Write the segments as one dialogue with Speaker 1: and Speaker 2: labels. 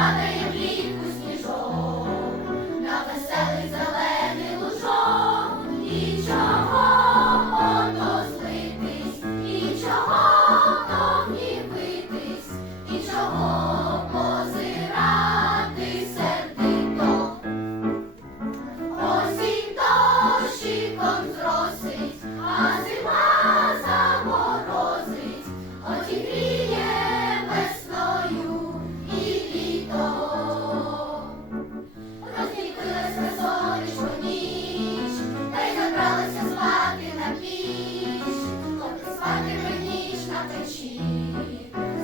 Speaker 1: падає влітку сніжок на веселий за. Спати на піч, поки спати ніч на печі,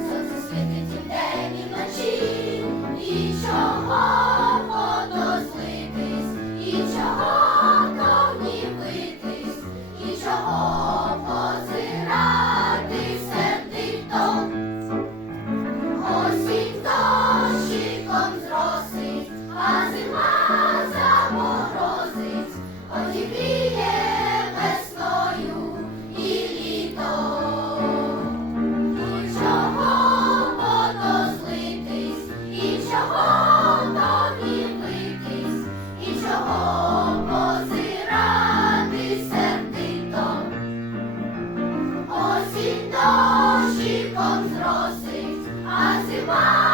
Speaker 1: сонце світить і вдень, і вночі, і чого подозлитись, і чого прогнівитись, і чого чого тобі і чого позирати сердито, осінь дощиком зросить, а зима.